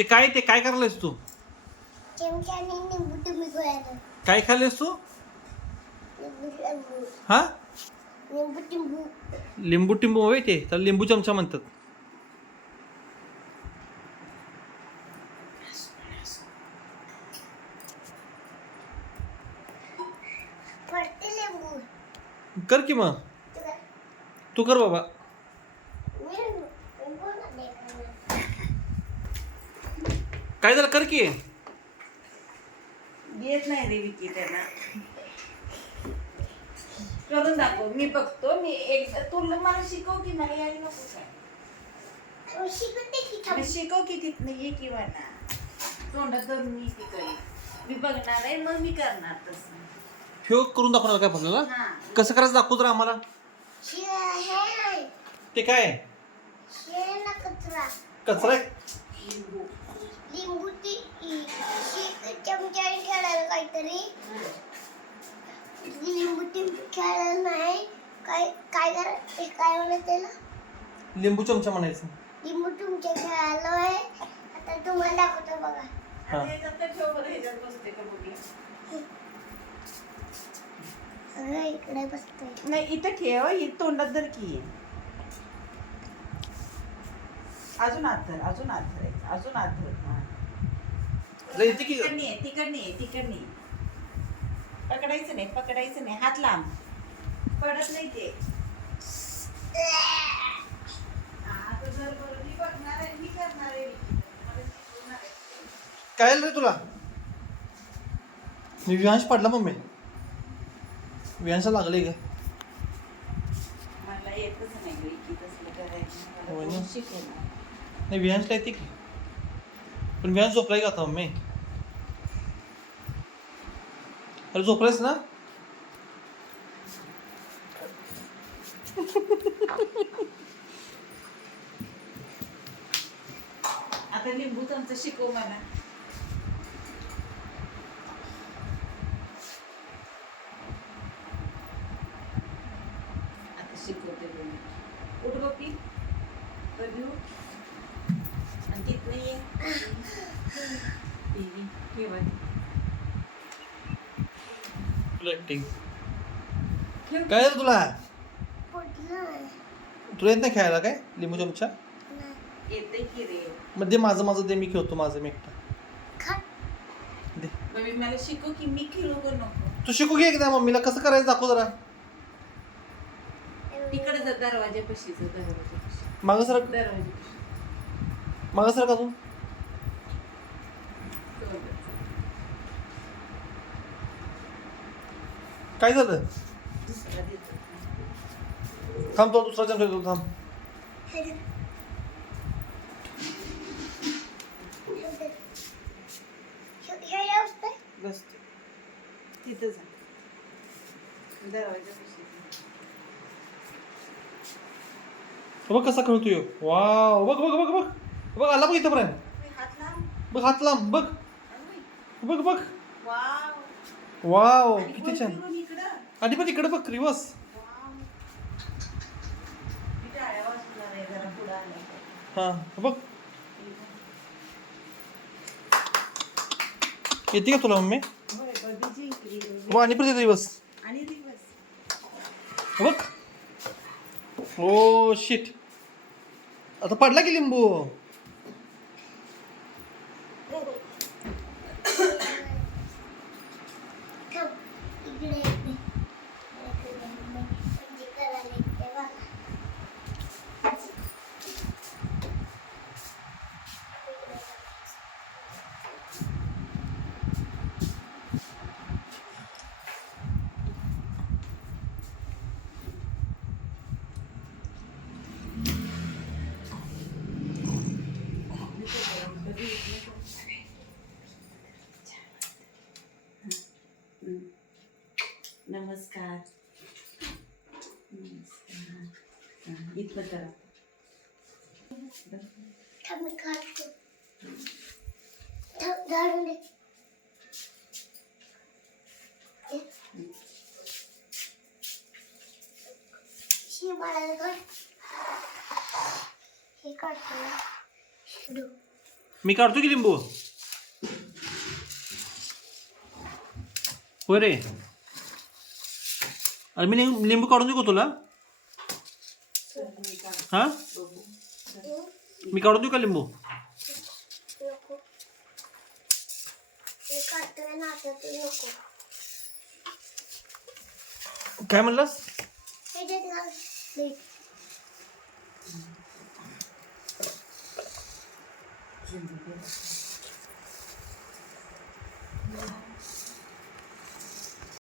ते काय करायलास तू? चमच्याने लिंबू तुम्ही गोळ्याला काय खाल्लेस तू? लिंबू हा लिंबू टिंबू लिंबू टिंबू होय ते तर लिंबू चमचा म्हणतात. पडते लिंबू कर की मग तुला तू कर बाबा. लिंबू मध्ये काय झालं कर की. येत नाही रे विकी त्यांना करून दाखव. मी बघतो. मी एक तुला मला शिकव की मला यायला नको काय शिकते की मी शिकव की तिथनं ये किंवा ना तोंडात धरून मी ती करेन. मी बघणार आहे मग मी करणार तसं. ह्यो करून दाखवणार काय आपल्याला? हा कसं करायचं दाखवू तर आम्हाला. हे ते काय आहे? शेणाला कचरा कचरा आहे? लिंबू लिंबू ती चमच्याने खेळायला काहीतरी लिंबू टिंबू खेळायला नाही काय काय करायचं काय म्हणत त्याला लिंबू चमचा म्हणायचं. लिंबू तुमच्या खेळायला आहे आता तुम्हाला दाखवतो बघा. हा. आता ह्याच्यात तर ठेव बरं. ह्याच्यात बसते का बघी. सगळं इकडे बसतोय नाही इथं ठेव. ही तोंडात धर की. अजून आत धर. अजून आत धर. अजून आत धर. हा. येते की तिकडनी आहे. तिकडनी आहे. तिकडनी पकडायचं नाही. पकडायचं नाही. हात लांब पडत नाही ते. हा, आता धर बरं. मी बघणार आहे. मी करणार आहे. मला शिकवणार आहे. काय झालं रे तुला? मी विहांश पडला मम्मी. विहांशला लागले का? मला येतच नाही गं की तसलं करायचं. होय मला ना? कोण शिकवणार? नाही विहांशला येते की. पण विहांश झोपलाय का आता मम्मी? अरे झोपलायस ना? आता लिंबू चमचा शिकव मला. आता शिकवते बघ. उठ गोपी. बघू. आणि तिथनं ये. टीव्ही ठेवा. तुला ऍक्टिंग. ठेव. काय झालं तुला? पडलं तुला येत नाही खेळायला काय लिंबू चमचा? नाही येते की रे. मग दे माझं दे मी खेळतो माझं मी एकटा. खा दे मम्मी मला शिकव की मी खेळू का नको. तू शिकू घे एकदा मम्मीला कसं करायचं दाखव जरा. तिकडे जा दरवाजापाशी. दरवाजापाशी. मागं सर दरवाजापाशी. मागं सर का तू? काय झालं? दुसरा देतो. थांब तो दुसरा चमचा देतो थांब. हे असतं बसतो. तिथं जा. दरवाजापाशी. बघ कसा खेळतोय. वाव बघ बघ बघ बघ बघ आला बघ इथंपर्यंत. हात लांब. बघ हात लांब बघ बघ बघ. वाव. वाव आणि किती वर छान. फिरून इकडं. आधी पण इकडे बघ रिवर्स. वाव. मी टाळ्या वाजवणार आहे जरा पुढं आलं. हा बघ येते का तुला मम्मी? होय बबी जिंकली. बघ आणि पण रिवर्स आणि दिवस. बघ. ओ शिट आता पडला की लिंबू. थांब इकडे येते म्हणजे करायला येते बघा नमस्कार. नमस्कार. हा, इथलं करा. थांब मी काढतो थांब झाडून दे हे मला काढ हे काढतो मी काढतो की लिंबू. होय रे. अरे मी लिंबू काढून देऊ का तुला? हा, मी काढून देऊ का लिंबू? नको. मी काढतोय ना आता तू नको. काय म्हणलास? हे देत ना. दे. लिंबू घे.